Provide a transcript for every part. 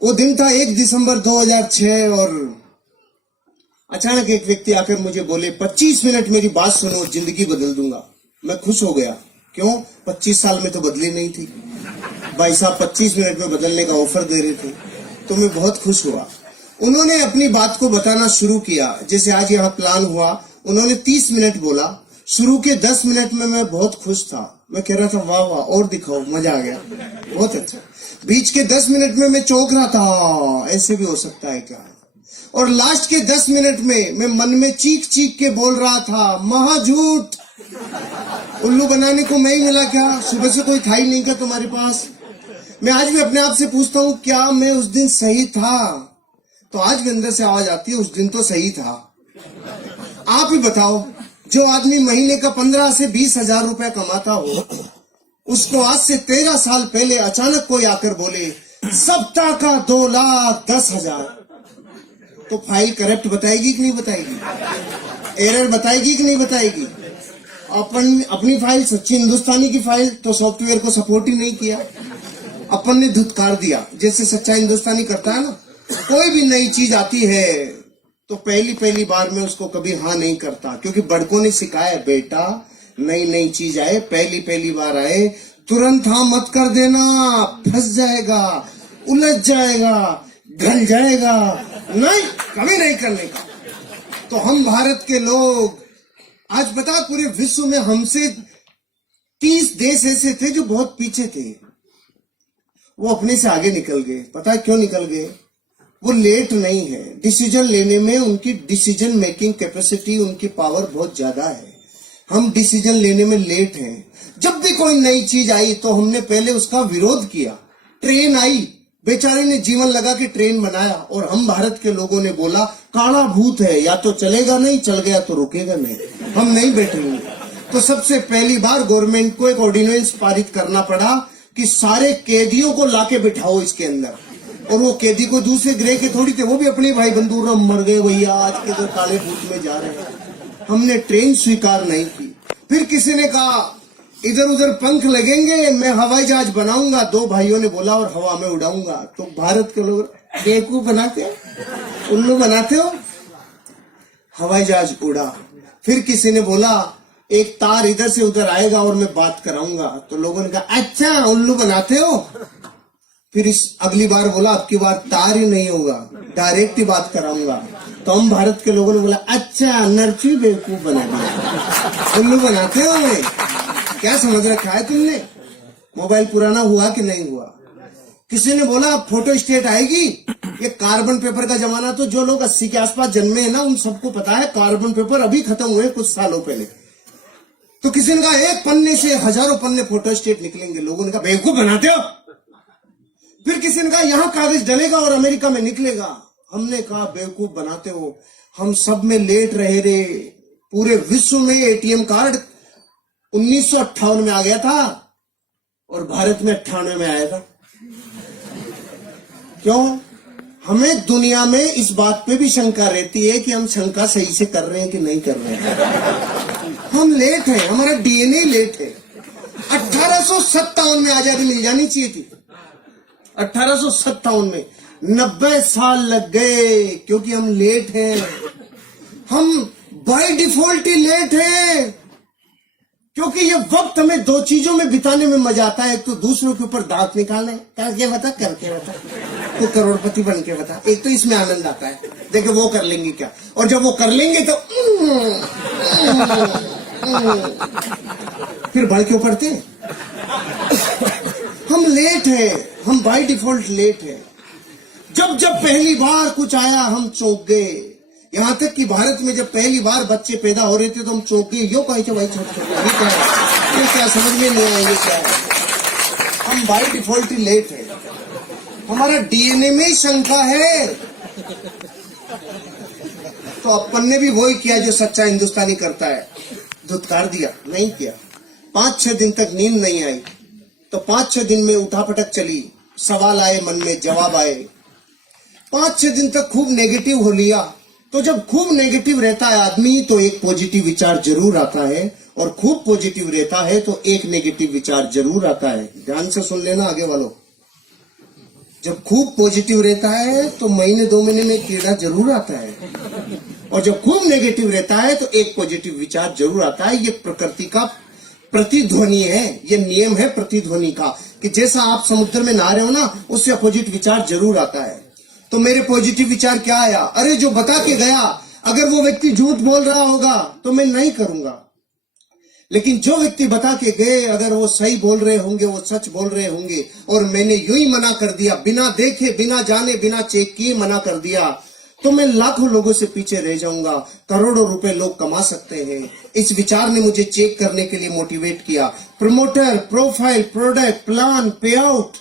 वो दिन था 1 दिसंबर 2006 और अचानक एक व्यक्ति आकर मुझे बोले 25 मिनट मेरी बात सुनो, जिंदगी बदल दूंगा। मैं खुश हो गया। क्यों? 25 साल में तो बदली नहीं थी। भाई साहब 25 मिनट में बदलने का ऑफर दे रहे थे, तो मैं बहुत खुश हुआ। उन्होंने अपनी बात को बताना शुरू किया। जैसे आज यहाँ प्लान हुआ, उन्होंने 30 मिनट बोला। शुरू के 10 मिनट में मैं बहुत खुश था। मैं कह रहा था वाह वाह और दिखाओ, मजा आ गया, बहुत अच्छा। बीच के 10 मिनट में मैं चौंक रहा था, ऐसे भी हो सकता है क्या। और लास्ट के 10 मिनट में मैं मन में चीख चीख के बोल रहा था महा झूठ, उल्लू बनाने को मैं ही मिला क्या? सुबह से कोई था ही नहीं क्या तुम्हारे पास? मैं आज भी अपने आप से पूछता हूँ क्या मैं उस दिन सही था? तो आज भी अंदर से आवाज आती है उस दिन तो सही था। आप ही बताओ, जो आदमी महीने का 15 से 20 हजार रुपया कमाता हो, उसको आज से 13 साल पहले अचानक कोई आकर बोले सप्ताह का 2,10,000, तो फाइल करेक्ट बताएगी कि नहीं बताएगी? एरर बताएगी कि नहीं बताएगी? अपनी फाइल सच्ची हिंदुस्तानी की फाइल तो सॉफ्टवेयर को सपोर्ट ही नहीं किया, अपन ने धुतकार दिया। जैसे सच्चा हिंदुस्तानी करता है ना, कोई भी नई चीज आती है तो पहली बार में उसको कभी हाँ नहीं करता, क्योंकि बड़कों ने सिखाया है बेटा, नई चीज आए, पहली बार आए, तुरंत हाँ मत कर देना, फंस जाएगा, उलझ जाएगा, ढल जाएगा, नहीं, कभी नहीं करने का। तो हम भारत के लोग आज बता पूरे विश्व में हमसे 30 देश ऐसे थे जो बहुत पीछे थे, वो अपने से आगे निकल गए। पता है क्यों निकल गए? वो लेट नहीं है, डिसीजन लेने में उनकी डिसीजन मेकिंग कैपेसिटी, उनकी पावर बहुत ज्यादा है। हम डिसीजन लेने में लेट हैं। जब भी कोई नई चीज आई तो हमने पहले उसका विरोध किया। ट्रेन आई, बेचारे ने जीवन लगा के ट्रेन बनाया, और हम भारत के लोगों ने बोला काला भूत है, या तो चलेगा नहीं, चल गया तो रुकेगा नहीं, हम नहीं बैठेंगे। तो सबसे पहली बार गवर्नमेंट को एक ऑर्डिनेंस पारित करना पड़ा कि सारे कैदियों को लाके बिठाओ इसके अंदर। और वो कैदी को दूसरे ग्रह के थोड़ी थे, वो भी अपने भाई बंधुओं मर गए भैया, आज के तो काले भूत में जा रहे हैं। हमने ट्रेन स्वीकार नहीं की। फिर किसी ने कहा इधर उधर पंख लगेंगे, मैं हवाई जहाज बनाऊंगा। 2 भाइयों ने बोला और हवा में उड़ाऊंगा। तो भारत के लोग बेवकूफ बनाते हो, उल्लू बनाते हो, हवाई जहाज उड़ा। फिर किसी ने बोला एक तार इधर से उधर आएगा और मैं बात कराऊंगा। तो लोगों ने कहा अच्छा उल्लू बनाते हो। फिर इस अगली बार बोला अब की बार तार ही नहीं होगा, डायरेक्ट ही बात कराऊंगा। तो हम भारत के लोगों ने बोला अच्छा नरची बेवकूफ बना दिया, उल्लू बनाते हो हमें, क्या समझ रखा है तुमने? मोबाइल पुराना हुआ कि नहीं हुआ? किसी ने बोला फोटो स्टेट आएगी। ये कार्बन पेपर का जमाना, तो जो लोग 80 के आसपास जन्मे हैं ना, उन सबको पता है कार्बन पेपर अभी खत्म हुए कुछ सालों पहले। तो किसी ने कहा एक पन्ने से हजारों पन्ने फोटो स्टेट निकलेंगे। लोगों ने कहा बेवकूफ बनाते हो। फिर किसी ने कहा यहाँ कागज डलेगा और अमेरिका में निकलेगा। हमने कहा बेवकूफ बनाते हो, हम सब में लेट रहे रे। पूरे विश्व में एटीएम कार्ड 1958 में आ गया था और भारत में 98 में आया था। क्यों? हमें दुनिया में इस बात पे भी शंका रहती है कि हम शंका सही से कर रहे हैं कि नहीं कर रहे हैं। हम लेट हैं, हमारा डीएनए लेट है। 1857 में आजादी मिल जानी चाहिए थी। 1857 में 90 साल लग गए, क्योंकि हम लेट हैं। हम बाय डिफॉल्ट ही लेट हैं, क्योंकि ये वक्त हमें 2 चीजों में बिताने में मजा आता है। एक तो दूसरों के ऊपर दांत निकालने, करके बता, तो करोड़पति बन के बता। एक तो इसमें आनंद आता है, देखे वो कर लेंगे क्या, और जब वो कर लेंगे तो फिर बढ़ के पड़ते। हम लेट हैं, हम बाय डिफॉल्ट लेट हैं। जब पहली बार कुछ आया हम चौंक गए। यहाँ तक कि भारत में जब पहली बार बच्चे पैदा हो रहे थे तो हम चौंक गए। यो कहे भाई छोटे ये क्या समझ में नहीं आया, ये क्या है? हम बाय डिफॉल्ट ही लेट है, हमारा डीएनए में शंका है। तो अपन ने भी वही किया जो सच्चा हिंदुस्तानी करता है, धुतकार दिया, नहीं किया। 5-6 दिन तक नींद नहीं आई, तो 5-6 दिन में उठापटक चली, सवाल आए मन में, जवाब आए। 5-6 दिन तक खूब नेगेटिव हो लिया। तो जब खूब नेगेटिव रहता है आदमी तो एक पॉजिटिव विचार जरूर आता है, और खूब पॉजिटिव रहता है तो एक नेगेटिव विचार जरूर आता है। ध्यान से सुन लेना आगे वालों, जब खूब पॉजिटिव रहता है तो महीने 2 महीने में कीड़ा जरूर आता है, और जब खूब नेगेटिव रहता है तो एक पॉजिटिव विचार जरूर आता है। ये प्रकृति का प्रतिध्वनि है, ये नियम है प्रतिध्वनि का, कि जैसा आप समुद्र में नहा रहे हो ना, उससे अपोजिट विचार जरूर आता है। तो मेरे पॉजिटिव विचार क्या आया, अरे जो बता के गया अगर वो व्यक्ति झूठ बोल रहा होगा तो मैं नहीं करूंगा, लेकिन जो व्यक्ति बता के गए अगर वो सही बोल रहे होंगे, वो सच बोल रहे होंगे, और मैंने यूं ही मना कर दिया, बिना देखे, बिना जाने, बिना चेक किए मना कर दिया, तो मैं लाखों लोगों से पीछे रह जाऊंगा। करोड़ों रुपए लोग कमा सकते हैं। इस विचार ने मुझे चेक करने के लिए मोटिवेट किया। प्रमोटर, प्रोफाइल, प्रोडक्ट, प्लान, पे आउट,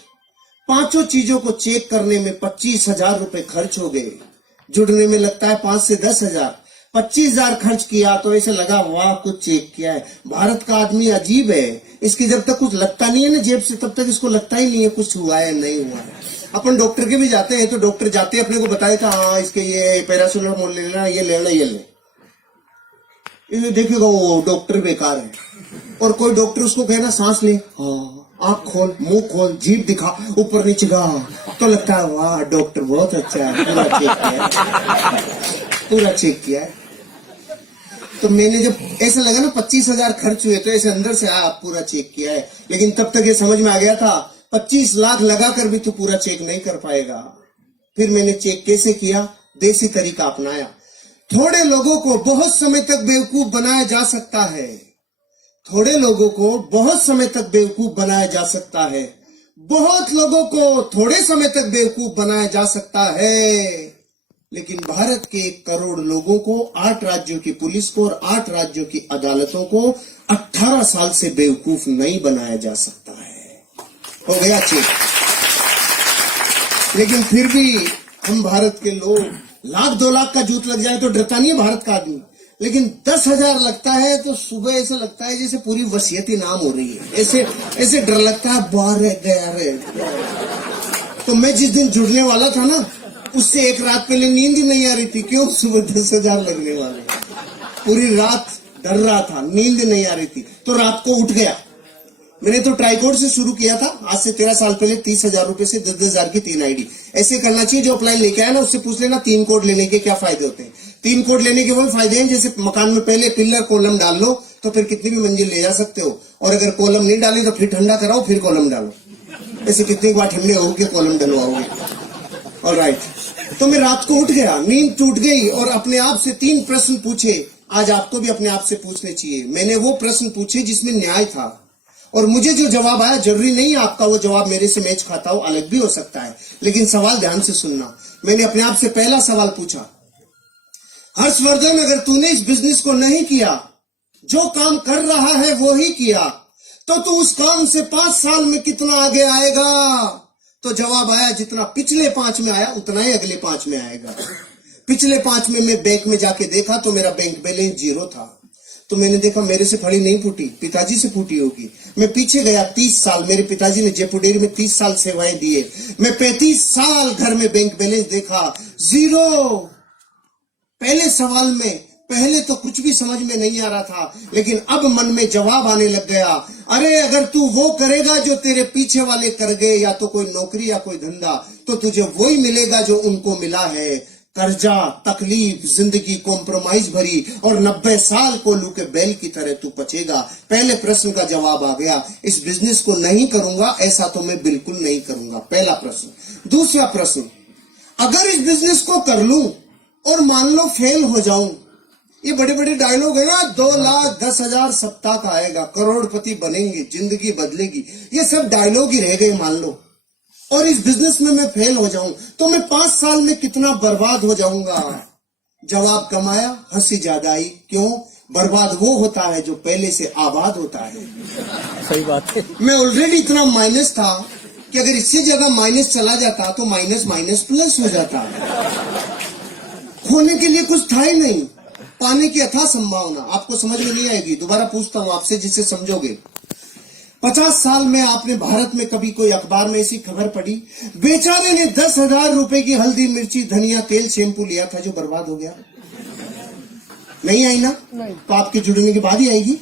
5 चीजों को चेक करने में 25,000 रुपए खर्च हो गए। जुड़ने में लगता है 5 से 10,000। 25,000 खर्च किया तो ऐसे लगा वाह कुछ चेक किया है। भारत का आदमी अजीब है, इसकी जब तक कुछ लगता नहीं है ना जेब से, तब तक इसको लगता ही नहीं है कुछ हुआ है नहीं हुआ है। अपन डॉक्टर के भी जाते हैं तो डॉक्टर जाते अपने को बताए था, हाँ इसके ये पैरासिटामोल ले लेना, ये लेना, ये ले, ये देखिएगा वो डॉक्टर बेकार है। और कोई डॉक्टर उसको कहना सांस ले, हाँ आंख खोल, मुंह खोल, जीभ दिखा, ऊपर नीचे गा, तो लगता है वाह डॉक्टर बहुत अच्छा है, पूरा चेक किया है, पूरा चेक किया है। तो मैंने जब ऐसा लगा ना 25,000 खर्च हुए तो ऐसे अंदर से पूरा चेक किया है। लेकिन तब तक ये समझ में आ गया था 25 लाख लगाकर भी तू पूरा चेक नहीं कर पाएगा। फिर मैंने चेक कैसे किया, देसी तरीका अपनाया। थोड़े लोगों को बहुत समय तक बेवकूफ बनाया जा सकता है, थोड़े लोगों को बहुत समय तक बेवकूफ बनाया जा सकता है, बहुत लोगों को थोड़े समय तक बेवकूफ बनाया जा सकता है, लेकिन भारत के 1 करोड़ लोगों को, 8 राज्यों की पुलिस को और 8 राज्यों की अदालतों को 18 साल से बेवकूफ नहीं बनाया जा सकता है। हो गया चेक। लेकिन फिर भी हम भारत के लोग, 1,00,000-2 लाख का जूत लग जाए तो डरता नहीं है भारत का आदमी, लेकिन 10,000 लगता है तो सुबह ऐसा लगता है जैसे पूरी वसीयती नाम हो रही है, ऐसे डर लगता है बाहर रह गया रे। तो मैं जिस दिन जुड़ने वाला था ना, उससे 1 रात पहले नींद ही नहीं आ रही थी। क्यों? सुबह 10,000 लगने वाले, पूरी रात डर रहा था, नींद नहीं आ रही थी, तो रात को उठ गया। मैंने तो ट्राइकोड से शुरू किया था आज से 13 साल पहले, 30,000 रुपए से 10,000 की 3 आईडी। ऐसे करना चाहिए। जो अपलाइन लेके आया ना उससे पूछ लेना 3 कोड लेने के क्या फायदे होते हैं। 3 कोड लेने के वही फायदे हैं जैसे मकान में पहले पिलर कॉलम डाल लो तो फिर कितनी भी मंजिल ले जा सकते हो, और अगर कॉलम नहीं डाली तो फिर ठंडा कराओ फिर कॉलम डालो। ऐसे कितनी बार ठंडे होगे कॉलम डलवाओगे। ऑलराइट, तो मैं रात को उठ गया, नींद टूट गई और अपने आप से 3 प्रश्न पूछे। आज आपको भी अपने आप से पूछने चाहिए। मैंने वो प्रश्न पूछे जिसमें न्याय था, और मुझे जो जवाब आया, जरूरी नहीं आपका वो जवाब मेरे से मैच खाता हो, अलग भी हो सकता है, लेकिन सवाल ध्यान से सुनना। मैंने अपने आप से पहला सवाल पूछा, हर्षवर्धन अगर तूने इस बिजनेस को नहीं किया, जो काम कर रहा है वो ही किया, तो तू उस काम से 5 साल में कितना आगे आएगा? तो जवाब आया जितना पिछले 5 में आया उतना ही अगले 5 में आएगा। पिछले 5 में मैं बैंक में जाके देखा तो मेरा बैंक बैलेंस 0 था। तो मैंने देखा मेरे से फड़ी नहीं फूटी, पिताजी से फूटी होगी। मैं पीछे गया 30 साल, मेरे पिताजी ने जयपुर डेयरी में 30 साल सेवाएं दी है। मैं 35 साल घर में बैंक बैलेंस देखा 0। पहले सवाल में पहले तो कुछ भी समझ में नहीं आ रहा था, लेकिन अब मन में जवाब आने लग गया। अरे अगर तू वो करेगा जो तेरे पीछे वाले कर गए, या तो कोई नौकरी या कोई धंधा, तो तुझे वही मिलेगा जो उनको मिला है। कर्जा, तकलीफ, जिंदगी कॉम्प्रोमाइज भरी, और 90 साल कोल्लू के बैल की तरह तू बचेगा। पहले प्रश्न का जवाब आ गया, इस बिजनेस को नहीं करूंगा, ऐसा तो मैं बिल्कुल नहीं करूंगा। पहला प्रश्न। दूसरा प्रश्न, अगर इस बिजनेस को कर लूं और मान लो फेल हो जाऊं, ये बड़े बड़े डायलॉग है ना, 2,10,000 सप्ताह का आएगा, करोड़पति बनेंगे, जिंदगी बदलेगी, ये सब डायलॉग ही रह गए मान लो, और इस बिजनेस में मैं फेल हो जाऊं तो मैं 5 साल में कितना बर्बाद हो जाऊंगा। जवाब कम आया, हंसी ज्यादा आई। क्यों? बर्बाद वो होता है जो पहले से आबाद होता है। सही बात है। मैं ऑलरेडी इतना माइनस था कि अगर इससे जगह माइनस चला जाता तो माइनस माइनस प्लस हो जाता। खोने के लिए कुछ था ही नहीं, पाने की अथाह संभावना। आपको समझ में नहीं आएगी, दोबारा पूछता हूं आपसे जिससे समझोगे। 50 साल में आपने भारत में कभी कोई अखबार में ऐसी खबर पढ़ी, बेचारे ने 10,000 रुपए की हल्दी, मिर्ची, धनिया, तेल, शैम्पू लिया था जो बर्बाद हो गया? नहीं आई ना? नहीं। तो आपके जुड़ने के बाद ही आएगी।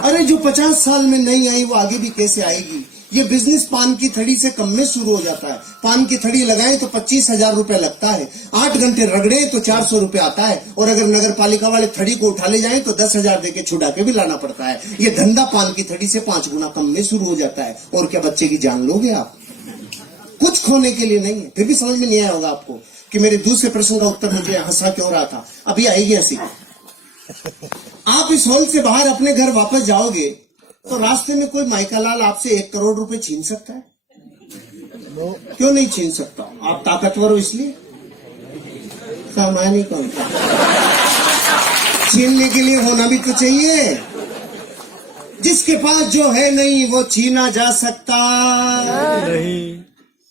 अरे जो 50 साल में नहीं आई वो आगे भी कैसे आएगी? ये बिजनेस पान की थड़ी से कम में शुरू हो जाता है। पान की थड़ी लगाएं तो 25,000 रुपए लगता है, 8 घंटे रगड़े तो 400 रुपए आता है, और अगर नगर पालिका वाले थड़ी को उठा ले जाएं तो 10,000 देके छुड़ा के भी लाना पड़ता है। ये धंधा पान की थड़ी से 5 गुना कम में शुरू हो जाता है। और क्या बच्चे की जान लोगे आप? कुछ खोने के लिए नहीं है। फिर भी समझ में नहीं आया होगा आपको कि मेरे दूसरे प्रश्न का उत्तर मुझे हंसा क्यों रहा था। अभी आएगी हंसी। आप इस हॉल से बाहर अपने घर वापस जाओगे तो रास्ते में कोई माइकालाल आपसे 1 करोड़ रुपए छीन सकता है? क्यों नहीं छीन सकता? आप ताकतवर हो इसलिए? सामान्य कौन? छीनने के लिए होना भी तो चाहिए। जिसके पास जो है नहीं वो छीना जा सकता नहीं।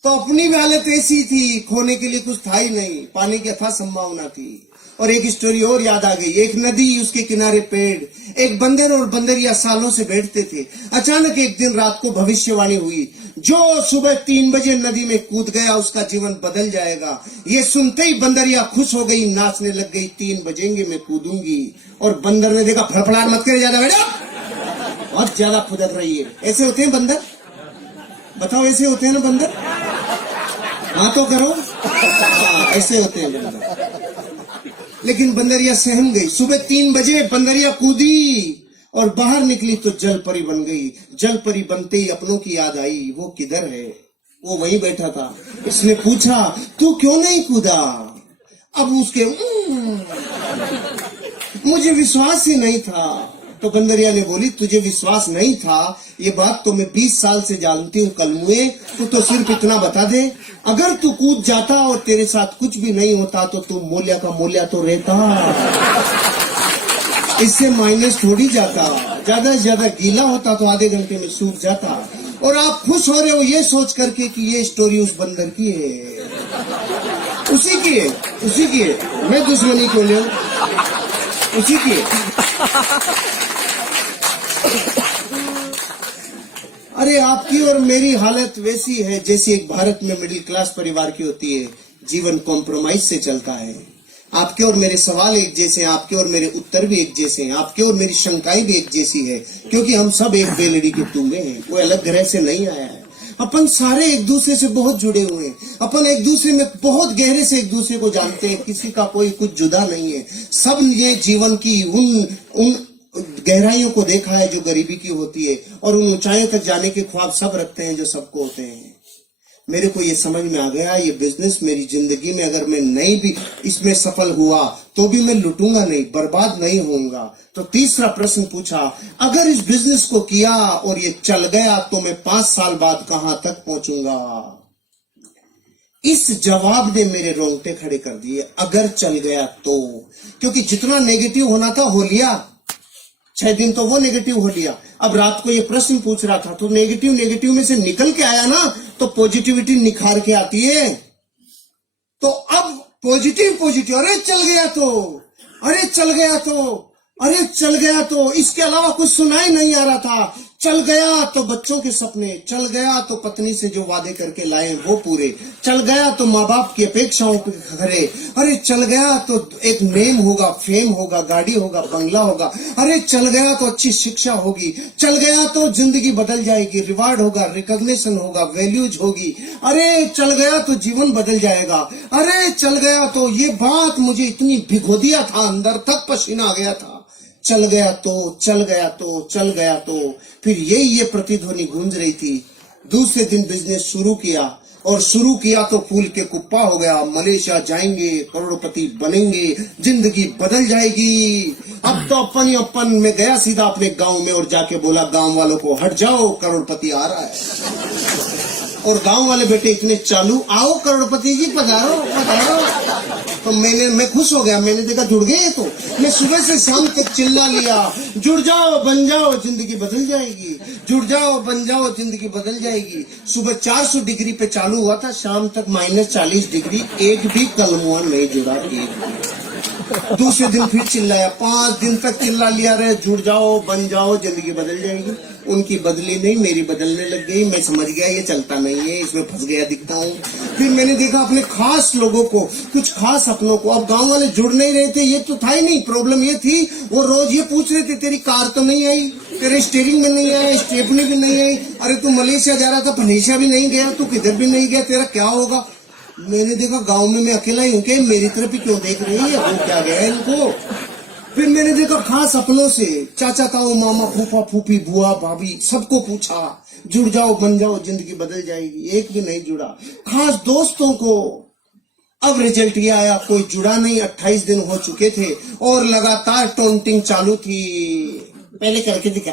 तो अपनी भी हालत ऐसी थी, खोने के लिए कुछ था ही नहीं, पाने की अथाह संभावना थी। और एक स्टोरी और याद आ गई। एक नदी, उसके किनारे पेड़, एक बंदर और बंदरिया सालों से बैठते थे। अचानक एक दिन रात को भविष्यवाणी हुई, जो सुबह 3 बजे नदी में कूद गया उसका जीवन बदल जाएगा। ये सुनते ही बंदरिया खुश हो गई, नाचने लग गई, 3 बजेंगे मैं कूदूंगी। और बंदर ने देखा, फड़फड़ाहट मत करे ज्यादा बेटा, बहुत ज्यादा फुदक रही है। ऐसे होते हैं बंदर? बताओ, ऐसे होते हैं ना बंदर? हाँ तो करो। ऐसे होते हैं बंदर। लेकिन बंदरिया सहम गई। सुबह 3 बजे बंदरिया कूदी और बाहर निकली तो जल परी बन गई। जल परी बनते ही अपनों की याद आई, वो किधर है? वो वहीं बैठा था। इसने पूछा, तू क्यों नहीं कूदा? अब उसके मुझे विश्वास ही नहीं था। तो बंदरिया ने बोली, तुझे विश्वास नहीं था ये बात तो मैं 20 साल से जानती हूँ कलमुए। तू तो सिर्फ इतना बता दे, अगर तू कूद जाता और तेरे साथ कुछ भी नहीं होता तो तू मूल्य का मूल्य तो रहता, इससे माइनस थोड़ी जाता। ज्यादा से ज्यादा गीला होता तो आधे घंटे में सूख जाता। और आप खुश हो रहे हो ये सोच करके कि ये स्टोरी उस बंदर की है, उसी की है, उसी की है। मैं दुश्मनी क्यों ले, उसी की है। अरे आपकी और मेरी हालत वैसी है जैसी एक भारत में मिडिल क्लास परिवार की होती है। जीवन कॉम्प्रोमाइज से चलता है। आपके और मेरे सवाल एक जैसे हैं, आपके और मेरे उत्तर भी एक जैसे हैं, आपके और मेरी शंकाएं भी एक जैसी है, क्योंकि हम सब एक बेलड़ी के टुंबे हैं। कोई अलग ग्रह से नहीं आया है। अपन सारे एक दूसरे से बहुत जुड़े हुए हैं। अपन एक दूसरे में बहुत गहरे से एक दूसरे को जानते हैं। किसी का कोई कुछ जुदा नहीं है। सब ये जीवन की उन गहराइयों को देखा है जो गरीबी की होती है, और उन ऊंचाइयों तक जाने के ख्वाब सब रखते हैं जो सबको होते हैं। मेरे को ये समझ में आ गया, ये बिजनेस मेरी जिंदगी में अगर मैं नहीं भी इसमें सफल हुआ तो भी मैं लुटूंगा नहीं, बर्बाद नहीं होऊंगा। तो तीसरा प्रश्न पूछा, अगर इस बिजनेस को किया और ये चल गया तो मैं 5 साल बाद कहां तक पहुंचूंगा? इस जवाब ने मेरे रोंगटे खड़े कर दिए। अगर चल गया तो, क्योंकि जितना नेगेटिव होना था हो लिया। 6 दिन तो वो नेगेटिव हो लिया। अब रात को ये प्रश्न पूछ रहा था तो नेगेटिव में से निकल के आया ना, तो पॉजिटिविटी निखार के आती है। तो अब पॉजिटिव, अरे चल गया तो, अरे चल गया तो, अरे चल गया तो, इसके अलावा कुछ सुनाई नहीं आ रहा था। चल गया तो बच्चों के सपने, चल गया तो पत्नी से जो वादे करके लाए वो पूरे, चल गया तो माँ बाप की अपेक्षाओं पे खरे, अरे चल गया तो एक नेम होगा, फेम होगा, गाड़ी होगा, बंगला होगा, अरे चल गया तो अच्छी शिक्षा होगी, चल गया तो जिंदगी बदल जाएगी, रिवार्ड होगा, रिकॉग्निशन होगा, वैल्यूज होगी, अरे चल गया तो जीवन बदल जाएगा, अरे चल गया तो ये बात मुझे इतनी भिगो दिया था, अंदर तक पसीना आ गया था। चल गया तो, चल गया तो, चल गया तो, फिर ये प्रतिध्वनि गूंज रही थी। दूसरे दिन बिजनेस शुरू किया, और शुरू किया तो फूल के कुप्पा हो गया। मलेशिया जाएंगे, करोड़पति बनेंगे, जिंदगी बदल जाएगी। अब तो अपन में गया सीधा अपने गांव में और जाके बोला गांव वालों को, हट जाओ करोड़पति आ रहा है। और गांव वाले बेटे इतने चालू, आओ करोड़पति जी पधारो पधारो। तो मैं खुश हो गया। मैंने देखा जुड़ गए। तो मैं सुबह से शाम तक चिल्ला लिया, जुड़ जाओ बन जाओ जिंदगी बदल जाएगी, जुड़ जाओ बन जाओ जिंदगी बदल जाएगी। सुबह 400 डिग्री पे चालू हुआ था, शाम तक -40 डिग्री, एक भी कलमुआ नहीं जुड़ा। दूसरे दिन फिर चिल्लाया, 5 दिन तक चिल्ला लिया रहे, जुड़ जाओ बन जाओ जिंदगी बदल जाएगी। उनकी बदली नहीं, मेरी बदलने लग गई। मैं समझ गया ये चलता नहीं है, इसमें फंस गया दिखता हूँ। फिर मैंने देखा अपने खास लोगों को, कुछ खास अपनों को। अब गांव वाले जुड़ नहीं रहे थे, ये तो था ही नहीं। प्रॉब्लम ये थी वो रोज ये पूछ रहे थे, तेरी कार तो नहीं आई, तेरे स्टीयरिंग में नहीं आया, स्टेपनी भी नहीं आई। अरे तू मलेशिया जा रहा था, मलेशिया भी नहीं गया, तू किधर भी नहीं गया, तेरा क्या होगा? मैंने देखा गांव में मैं अकेला ही हूं कि मेरी तरफ ही क्यों देख रही है, वो क्या गया इनको। फिर मैंने देखा खास अपनों से, चाचा ताऊ मामा फूफा फूफी बुआ भाभी सबको पूछा, जुड़ जाओ बन जाओ जिंदगी बदल जाएगी, एक भी नहीं जुड़ा। खास दोस्तों को, अब रिजल्ट ये आया कोई जुड़ा नहीं। 28 दिन हो चुके थे और लगातार टोंटिंग चालू थी। पहले करके दिखा,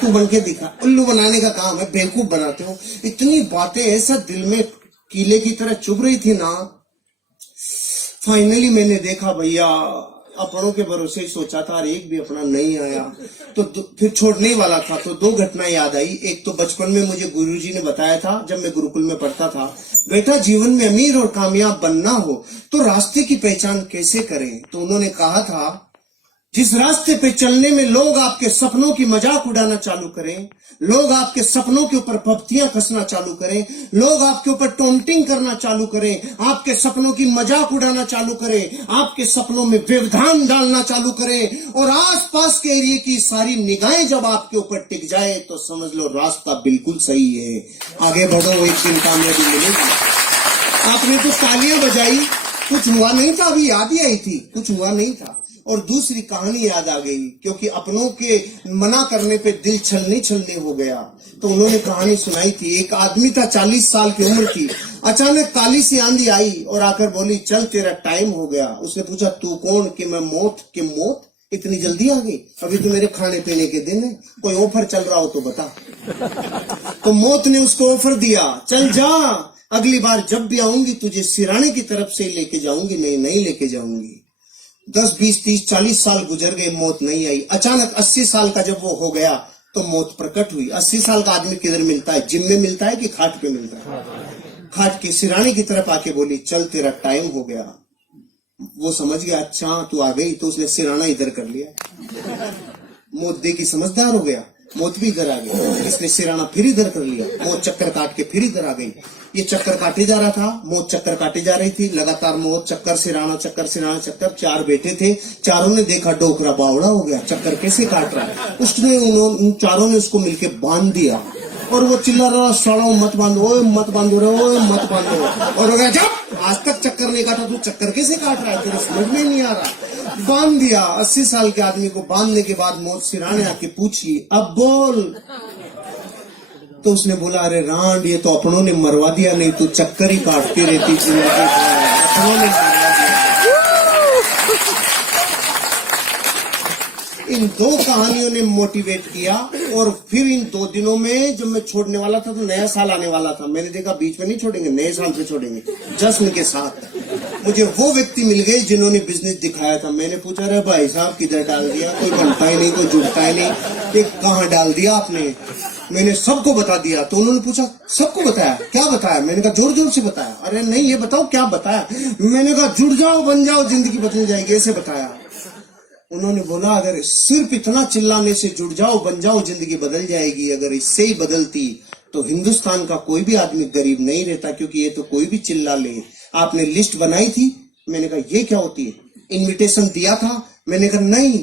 तू बन के दिखा। उल्लू बनाने का काम है, बेवकूफ बनाते हो। इतनी बातें ऐसा दिल में कीले की तरह चुभ रही थी ना। फाइनली मैंने देखा भैया, अपनों के भरोसे ही सोचा था और एक भी अपना नहीं आया, तो फिर छोड़ने वाला था। तो दो घटना याद आई। एक तो बचपन में मुझे गुरुजी ने बताया था, जब मैं गुरुकुल में पढ़ता था, बेटा जीवन में अमीर और कामयाब बनना हो तो रास्ते की पहचान कैसे करें। तो उन्होंने कहा था, जिस रास्ते पे चलने में लोग आपके सपनों की मजाक उड़ाना चालू करें, लोग आपके सपनों के ऊपर पपतियां कसना चालू करें, लोग आपके ऊपर टोंटिंग करना चालू करें, आपके सपनों की मजाक उड़ाना चालू करें, आपके सपनों में व्यवधान डालना चालू करें और आसपास के एरिया की सारी निगाहें जब आपके ऊपर टिक जाए तो समझ लो रास्ता बिल्कुल सही है, आगे बढ़ो, एक दिन कामयाबी मिलेगी। आपने तो तालियां बजाई, कुछ हुआ नहीं था, अभी याद ही आई थी, कुछ हुआ नहीं था। और दूसरी कहानी याद आ गई, क्योंकि अपनों के मना करने पे दिल छलने छलने हो गया। तो उन्होंने कहानी सुनाई थी। एक आदमी था, 40 साल की उम्र थी। अचानक काली सी आंधी आई और आकर बोली, चल तेरा टाइम हो गया। उसने पूछा, तू कौन? कि मैं मौत। कि मौत इतनी जल्दी आ गई? अभी तो मेरे खाने पीने के दिन है, कोई ऑफर चल रहा हो तो बता। तो मौत ने उसको ऑफर दिया, चल जा, अगली बार जब भी आऊंगी तुझे सिराने की तरफ से लेके जाऊंगी, नहीं लेके जाऊंगी। 10, 20, 30, 40 साल गुजर गए, मौत नहीं आई। अचानक 80 साल का जब वो हो गया तो मौत प्रकट हुई। 80 साल का आदमी किधर मिलता है? जिम में मिलता है कि खाट पे मिलता है? खाट के सिराने की तरफ आके बोली, चल तेरा टाइम हो गया। वो समझ गया, अच्छा तू आ गई, तो उसने सिराना इधर कर लिया। मौत देखी, समझदार हो गया, मौत भी इधर आ गई। इसने सिराना फिर इधर कर लिया, मौत चक्कर काट के फिर इधर आ गई। ये चक्कर काटे जा रहा था, मौत चक्कर काटे जा रही थी, लगातार मौत चक्कर सिराना चक्कर सिराना चक्कर। 4 बेटे थे, चारों ने देखा डोकरा बावड़ा हो गया, चक्कर कैसे काट रहा है। उसने उन चारों ने उसको मिलके बांध दिया और वो चिल्ला रहा, सालों मत बांधो, ओए मत बांधो रे, ओए मत बांधो। और हो गया, जब आज तक चक्कर नहीं काटा, तू चक्कर कैसे काट रहा है, तेरे समझ में नहीं आ रहा। बांध दिया। 80 साल के आदमी को बांधने के बाद मौत सिराने आके पूछी, अब बोल। तो उसने बोला, अरे रांड, ये तो अपनों ने मरवा दिया, नहीं तो चक्कर ही काटती रहती थी। अपनों ने मरवा दिया। इन 2 कहानियों ने मोटिवेट किया। और फिर इन 2 दिनों में जब मैं छोड़ने वाला था तो नया साल आने वाला था, मैंने देखा बीच में नहीं छोड़ेंगे, नए साल पे छोड़ेंगे जश्न के साथ। मुझे वो व्यक्ति मिल गए जिन्होंने बिजनेस दिखाया था। मैंने पूछा, अरे भाई साहब किधर डाल दिया, कोई बनता ही नहीं, कोई जुड़ता ही नहीं, ये कहाँ डाल दिया आपने? मैंने सबको बता दिया। तो उन्होंने पूछा, सबको बताया? क्या बताया? मैंने कहा, जोर जोर से बताया। अरे नहीं, ये बताओ क्या बताया? मैंने कहा, जुड़ जाओ बन जाओ जिंदगी बदल जाएगी, ऐसे बताया। उन्होंने बोला, अगर सिर्फ इतना चिल्लाने से जुड़ जाओ बन जाओ जिंदगी बदल जाएगी, अगर इससे ही बदलती तो हिंदुस्तान का कोई भी आदमी गरीब नहीं रहता, क्योंकि ये तो कोई भी चिल्ला ले। आपने लिस्ट बनाई थी? मैंने कहा, ये क्या होती है? इनविटेशन दिया था? मैंने कहा नहीं।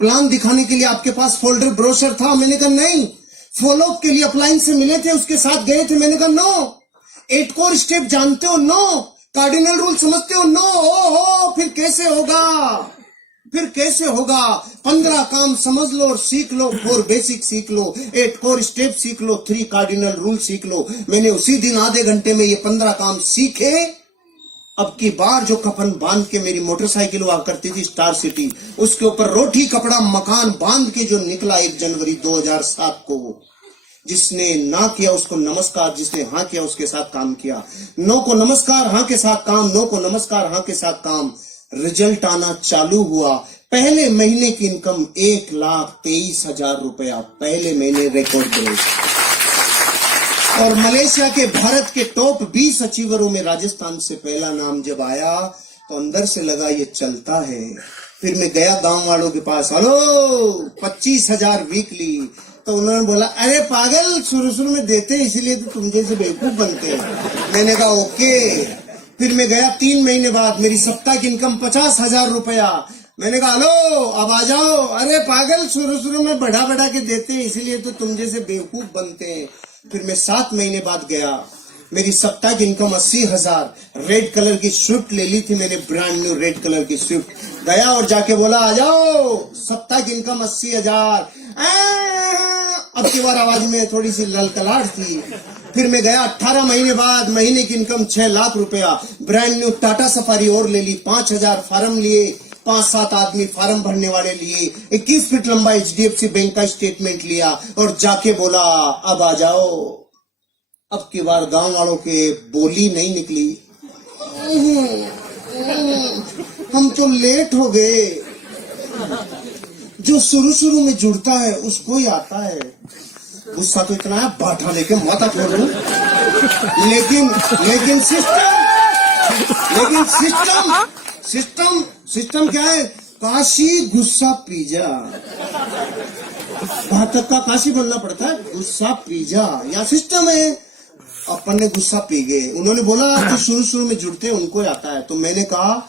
प्लान दिखाने के लिए आपके पास फोल्डर ब्रोशर था? मैंने कहा नहीं। फॉलोअप के लिए अपलाइन से मिले थे, उसके साथ गए थे? मैंने कहा नो। 8 कोर स्टेप जानते हो? नो। कार्डिनल रूल समझते हो? नो। हो फिर कैसे होगा? फिर कैसे होगा? 15 काम समझ लो और सीख लो, 4 बेसिक सीख लो, 8 कोर स्टेप सीख लो, 3 कार्डिनल रूल सीख लो। मैंने उसी दिन आधे घंटे में ये 15 काम सीखे। अब की बार जो कफन बांध के मेरी मोटरसाइकिल हुआ करती थी स्टार सिटी, उसके ऊपर रोटी कपड़ा मकान बांध के जो निकला 1 जनवरी 2007 को, जिसने ना किया उसको नमस्कार, जिसने हाँ किया उसके साथ काम किया। नो को नमस्कार, हाँ के साथ काम, नो को नमस्कार, हाँ के साथ काम। रिजल्ट आना चालू हुआ। पहले महीने की इनकम 1,23,000 रुपया, पहले महीने रिकॉर्ड ब्रेक। और मलेशिया के भारत के टॉप 20 अचीवरों में राजस्थान से पहला नाम जब आया तो अंदर से लगा ये चलता है। फिर मैं गया गांव वालों के पास, हेलो 25,000 वीकली। तो उन्होंने बोला, अरे पागल, शुरू में देते इसीलिए तो तुम जैसे बेवकूफ बनते हैं। मैंने कहा ओके। फिर मैं गया 3 महीने बाद, मेरी सप्ताह की इनकम 50,000 रुपया। मैंने कहा हेलो अब आ जाओ। अरे पागल, शुरू में बढ़ा बढ़ा के देते हैं इसलिए तो तुम जैसे बेवकूफ बनते हैं। फिर मैं 7 महीने बाद गया, मेरी सप्ताह की इनकम 80,000। रेड कलर की स्विफ्ट ले ली थी मैंने, ब्रांड न्यू रेड कलर की स्विफ्ट। गया और जाके बोला आ जाओ, सप्ताह की इनकम 80,000। अब की बार आवाज में थोड़ी सी ललकलाहट थी। फिर मैं गया 18 महीने बाद, महीने की इनकम 6 लाख रुपया। ब्रांड न्यू टाटा सफारी और ले ली, 5,000 फार्म लिए, 5-7 आदमी फार्म भरने वाले लिए, 21 फीट लंबा HDFC बैंक का स्टेटमेंट लिया और जाके बोला अब आ जाओ। अब की बार गांव वालों के बोली नहीं निकली, हम तो लेट हो गए। जो शुरू में जुड़ता है उसको ही आता है। गुस्सा तो इतना है बाठा लेके माथा फोड़ दूं, लेकिन सिस्टम क्या है? काशी गुस्सा पीजा। घातक का काशी बनना पड़ता है, गुस्सा पीजा या सिस्टम है। अपन ने गुस्सा पी गए। उन्होंने बोला कि शुरू में जुड़ते हैं उनको आता है। तो मैंने कहा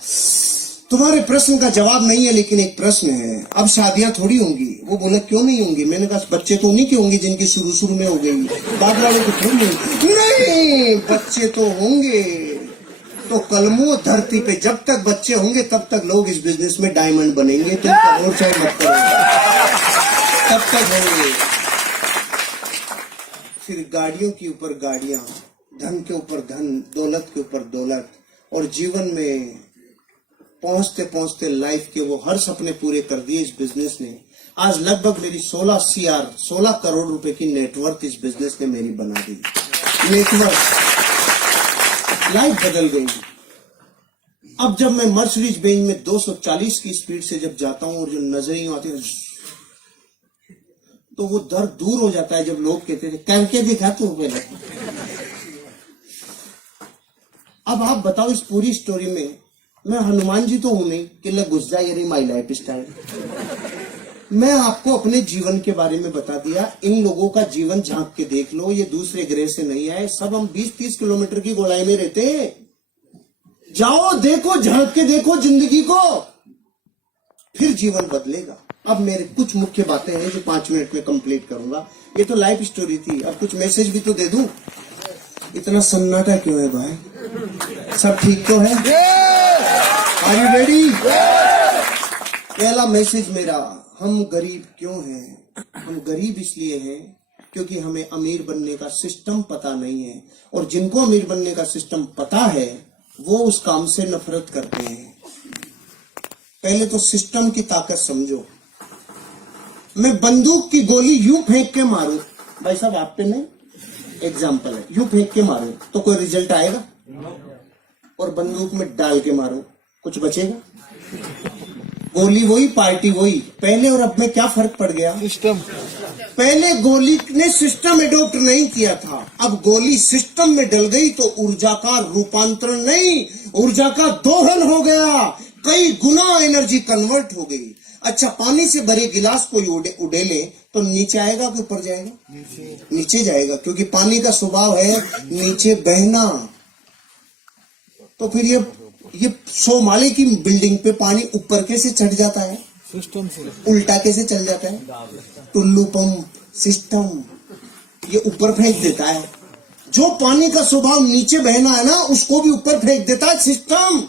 तुम्हारे प्रश्न का जवाब नहीं है, लेकिन एक प्रश्न है, अब शादियां थोड़ी होंगी। वो बोले क्यों नहीं होंगी? मैंने कहा बच्चे तो उन्हीं के होंगे जिनकी शुरू में हो गई, बाद वालों को थोड़ी होंगी। नहीं, बच्चे तो होंगे। तो कलमों धरती पे जब तक बच्चे होंगे तब तक लोग इस बिजनेस में डायमंड बनेंगे। तुम करोड़ चाहे मत करो, तब तक होंगे। फिर गाड़ियों के ऊपर गाड़ियां, धन के ऊपर धन, दौलत के ऊपर दौलत, और जीवन में पहुंचते पहुंचते लाइफ के वो हर सपने पूरे कर दिए इस बिजनेस ने। आज लगभग मेरी 16 करोड़ रुपए की नेटवर्थ इस बिजनेस ने मेरी बना दी। नेटवर्थ, लाइफ बदल गई। अब जब मैं मर्सिडीज बेंज में 240 की स्पीड से जब जाता हूं और जो नजरें आती है तो वो दर्द दूर हो जाता है। जब लोग कहते थे करके दिखा तू पहले। अब आप बताओ इस पूरी स्टोरी में मैं हनुमान जी तो हूं नहीं कि लग घुस जाए, ये रही माई लाइफ स्टाइल। मैं आपको अपने जीवन के बारे में बता दिया। इन लोगों का जीवन झांक के देख लो, ये दूसरे ग्रह से नहीं आए। सब हम 20-30 किलोमीटर की गोलाई में रहते हैं। जाओ देखो, झांक के देखो जिंदगी को, फिर जीवन बदलेगा। अब मेरे कुछ मुख्य बातें हैं जो 5 मिनट में कंप्लीट करूंगा। ये तो लाइफ स्टोरी थी, अब कुछ मैसेज भी तो दे दूं। इतना सन्नाटा क्यों है भाई? सब ठीक तो है? Are you ready? पहला मैसेज मेरा, हम गरीब क्यों हैं? हम गरीब इसलिए हैं क्योंकि हमें अमीर बनने का सिस्टम पता नहीं है, और जिनको अमीर बनने का सिस्टम पता है वो उस काम से नफरत करते हैं। पहले तो सिस्टम की ताकत समझो। मैं बंदूक की गोली यूं फेंक के मारूं, भाई साहब आप पे नहीं, एग्जाम्पल है, यूं फेंक के मारूं तो कोई रिजल्ट आएगा? और बंदूक में डाल के मारूं कुछ बचेगा? गोली वही, पार्टी वही। पहले और अब में क्या फर्क पड़ गया? सिस्टम। पहले गोली ने सिस्टम एडॉप्ट नहीं किया था, अब गोली सिस्टम में डल गई तो ऊर्जा का रूपांतरण नहीं, ऊर्जा का दोहन हो गया। कई गुना एनर्जी कन्वर्ट हो गई। अच्छा, पानी से भरे गिलास कोई उड़ेले तो नीचे आएगा कि ऊपर जाएगा? नीचे जाएगा, क्योंकि पानी का स्वभाव है नीचे बहना। तो फिर ये 100 माले की बिल्डिंग पे पानी ऊपर कैसे चढ़ जाता है? सिस्टम से। उल्टा कैसे चल जाता है? टुल्लू पंप सिस्टम ये ऊपर फेंक देता है। जो पानी का स्वभाव नीचे बहना है ना, उसको भी ऊपर फेंक देता है सिस्टम।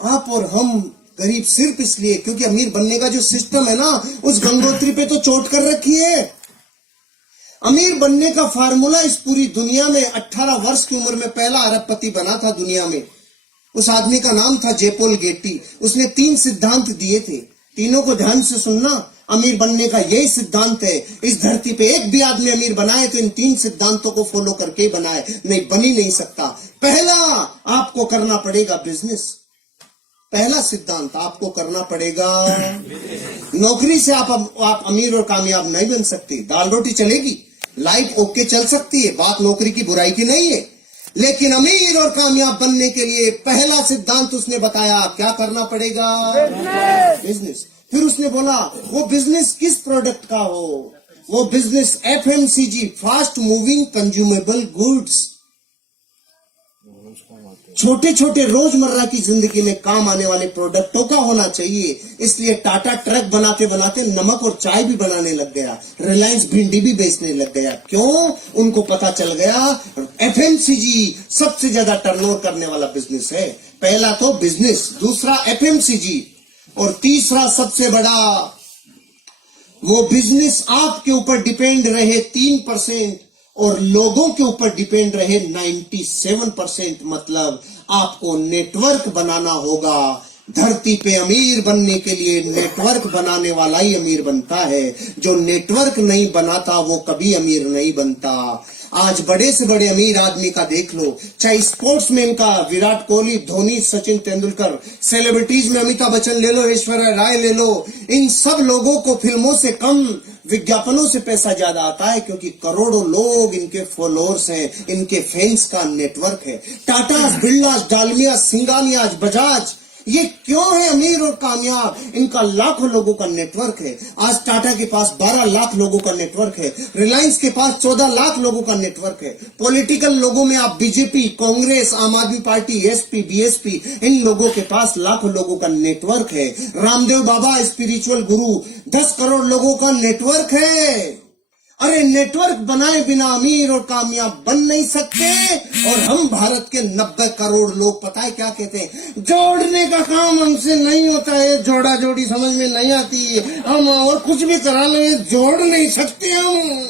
आप और हम गरीब सिर्फ इसलिए क्योंकि अमीर बनने का जो सिस्टम है ना, उस गंगोत्री पे तो चोट कर रखी है। अमीर बनने का फार्मूला इस पूरी दुनिया में 18 वर्ष की उम्र में पहला अरबपति बना था दुनिया में। उस आदमी का नाम था जेपोल गेटी। उसने 3 सिद्धांत दिए थे, तीनों को ध्यान से सुनना। अमीर बनने का यही सिद्धांत है। इस धरती पे एक भी आदमी अमीर बनाए तो इन 3 सिद्धांतों को फॉलो करके ही बनाए, नहीं बन ही नहीं सकता। पहला, आपको करना पड़ेगा बिजनेस। पहला सिद्धांत, आपको करना पड़ेगा। नौकरी से आप अमीर और कामयाब नहीं बन सकते। दाल रोटी चलेगी, लाइफ ओके चल सकती है, बात नौकरी की बुराई की नहीं है, लेकिन अमीर और कामयाब बनने के लिए पहला सिद्धांत उसने बताया, क्या करना पड़ेगा? बिजनेस। फिर उसने बोला वो बिजनेस किस प्रोडक्ट का हो? वो business FMCG, fast moving consumable goods. छोटे छोटे रोजमर्रा की जिंदगी में काम आने वाले प्रोडक्टों का होना चाहिए। इसलिए टाटा ट्रक बनाते बनाते नमक और चाय भी बनाने लग गया, रिलायंस भिंडी भी बेचने लग गया। क्यों? उनको पता चल गया एफएमसीजी सबसे ज्यादा टर्नओवर करने वाला बिजनेस है। पहला तो बिजनेस, दूसरा एफएमसीजी, और तीसरा सबसे बड़ा वो बिजनेस आपके ऊपर डिपेंड रहे 3% और लोगों के ऊपर डिपेंड रहे 97%। मतलब आपको नेटवर्क बनाना होगा। धरती पे अमीर बनने के लिए नेटवर्क बनाने वाला ही अमीर बनता है। जो नेटवर्क नहीं बनाता वो कभी अमीर नहीं बनता। आज बड़े से बड़े अमीर आदमी का देख लो, चाहे स्पोर्ट्समैन का विराट कोहली, धोनी, सचिन तेंदुलकर, सेलिब्रिटीज में अमिताभ बच्चन ले लो, ऐश्वर्या राय ले लो, इन सब लोगों को फिल्मों से कम विज्ञापनों से पैसा ज्यादा आता है, क्योंकि करोड़ों लोग इनके फॉलोअर्स हैं, इनके फैंस का नेटवर्क है। टाटा, बिरला, डालमिया, सिंगानिया, बजाज, ये क्यों है अमीर और कामयाब? इनका लाखों लोगों का नेटवर्क है। आज टाटा के पास 12 लाख लोगों का नेटवर्क है, रिलायंस के पास 14 लाख लोगों का नेटवर्क है। पॉलिटिकल लोगों में आप बीजेपी, कांग्रेस, आम आदमी पार्टी, एसपी, बीएसपी, इन लोगों के पास लाखों लोगों का नेटवर्क है। रामदेव बाबा स्पिरिचुअल गुरु, 10 करोड़ लोगों का नेटवर्क है। अरे नेटवर्क बनाए बिना अमीर और कामयाब बन नहीं सकते। और हम भारत के 90 करोड़ लोग पता है क्या कहते हैं? जोड़ने का काम हमसे नहीं होता है, जोड़ा जोड़ी समझ में नहीं आती है, हम और कुछ भी करा ले, जोड़ नहीं सकते हम।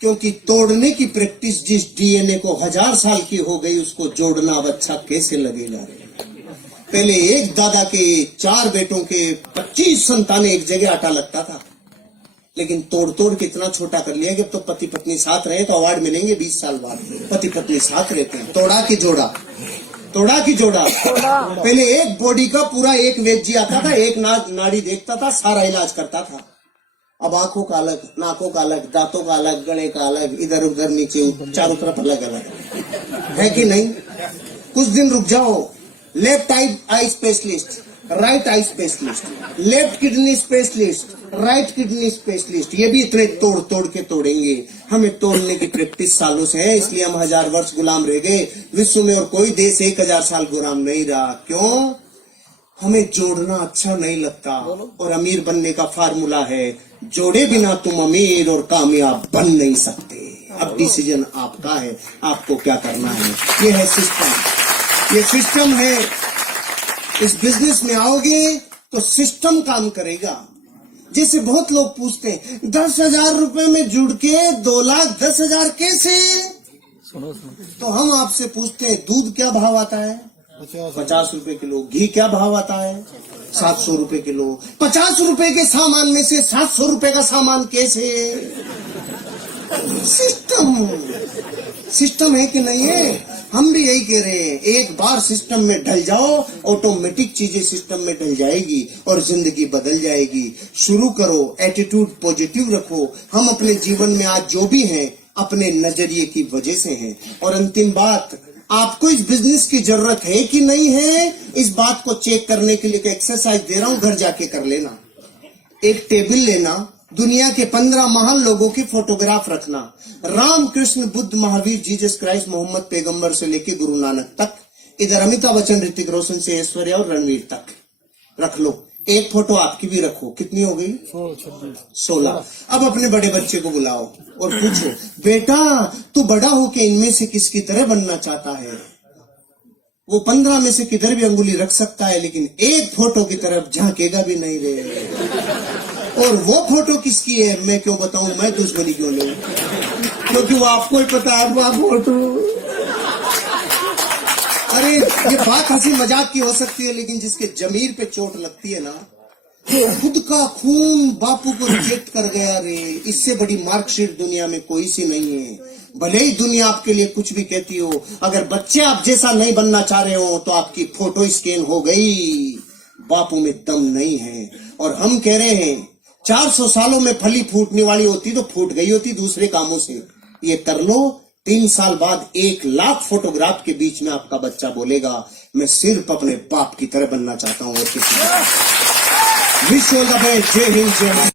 क्योंकि तोड़ने की प्रैक्टिस जिस डीएनए को 1000 साल की हो गई, उसको जोड़ना अब अच्छा कैसे लगेगा? पहले एक दादा के 4 बेटों के 25 संतानें एक जगह आटा लगता था, लेकिन तोड़ तोड़ के इतना छोटा कर लिया कि अब तो पति पत्नी साथ रहे तो अवार्ड मिलेंगे 20 साल बाद। पति पत्नी साथ रहते हैं। तोड़ा की जोड़ा, तोड़ा की जोड़ा। पहले एक बॉडी का पूरा एक वेद जी आता था, एक नाड़ी देखता था, सारा इलाज करता था। अब आंखों का अलग, नाकों का अलग, दांतों का अलग, गले का अलग, इधर उधर नीचे चारों तरफ अलग अलग है कि नहीं? कुछ दिन रुक जाओ। Left eye specialist, right eye specialist, left kidney specialist, right kidney specialist, ये भी इतने तोड़ तोड़ के तोड़ेंगे। हमें तोड़ने की प्रैक्टिस सालों से है, इसलिए हम 1000 वर्ष गुलाम रह गए। विश्व में और कोई देश 1000 साल गुलाम नहीं रहा। क्यों? हमें जोड़ना अच्छा नहीं लगता। और अमीर बनने का फार्मूला है, जोड़े बिना तुम अमीर और कामयाब बन नहीं सकते। अब डिसीजन आपका है, आपको क्या करना है। ये है सिस्टम, ये सिस्टम है। इस बिजनेस में आओगे तो सिस्टम काम करेगा। जैसे बहुत लोग पूछते हैं 10,000 रुपए में जुड़ के 2,10,000 कैसे? तो हम आपसे पूछते हैं दूध क्या भाव आता है? 50 रुपए किलो। घी क्या भाव आता है? 700 रुपए किलो। 50 रुपए के सामान में से 700 रुपए का सामान कैसे? सिस्टम है कि नहीं है? हम भी यही कह रहे हैं, एक बार सिस्टम में ढल जाओ, ऑटोमेटिक चीजें सिस्टम में ढल जाएगी और जिंदगी बदल जाएगी। शुरू करो, एटीट्यूड पॉजिटिव रखो। हम अपने जीवन में आज जो भी हैं अपने नजरिए की वजह से हैं। और अंतिम बात, आपको इस बिजनेस की जरूरत है कि नहीं है, इस बात को चेक करने के लिए एक एक्सरसाइज दे रहा हूं, घर जाके कर लेना। एक टेबल लेना, दुनिया के 15 महान लोगों की फोटोग्राफ रखना, राम, कृष्ण, बुद्ध, महावीर, जीसस क्राइस्ट, मोहम्मद पैगंबर से लेके गुरु नानक तक। इधर अमिताभ बच्चन, ऋतिक रोशन से ऐश्वर्या और रणवीर तक रख लो। एक फोटो आपकी भी रखो। कितनी हो गई? 16। अब अपने बड़े बच्चे को बुलाओ और पूछो, बेटा तू बड़ा होके इनमें से किसकी तरह बनना चाहता है? वो 15 में से किधर भी अंगुली रख सकता है, लेकिन एक फोटो की तरफ झांकेगा भी नहीं रे। और वो फोटो किसकी है मैं क्यों बताऊं, मैं दुश्मनी क्यों लूं? क्योंकि वो आपको ही पता है वो फोटो। अरे ये बात हंसी मजाक की हो सकती है, लेकिन जिसके जमीर पे चोट लगती है ना, खुद का खून बापू को रिजेक्ट कर गया रे, इससे बड़ी मार्कशीट दुनिया में कोई सी नहीं है। भले ही दुनिया आपके लिए कुछ भी कहती हो, अगर बच्चे आप जैसा नहीं बनना चाह रहे हो तो आपकी फोटो स्कैन हो गई। बापू में दम नहीं है। और हम कह रहे हैं 400 सालों में फली फूटने वाली होती तो फूट गई होती दूसरे कामों से। ये कर लो, 3 साल बाद 1 लाख फोटोग्राफ के बीच में आपका बच्चा बोलेगा मैं सिर्फ अपने बाप की तरह बनना चाहता हूँ और किसी। विश्व जय हिंद, जय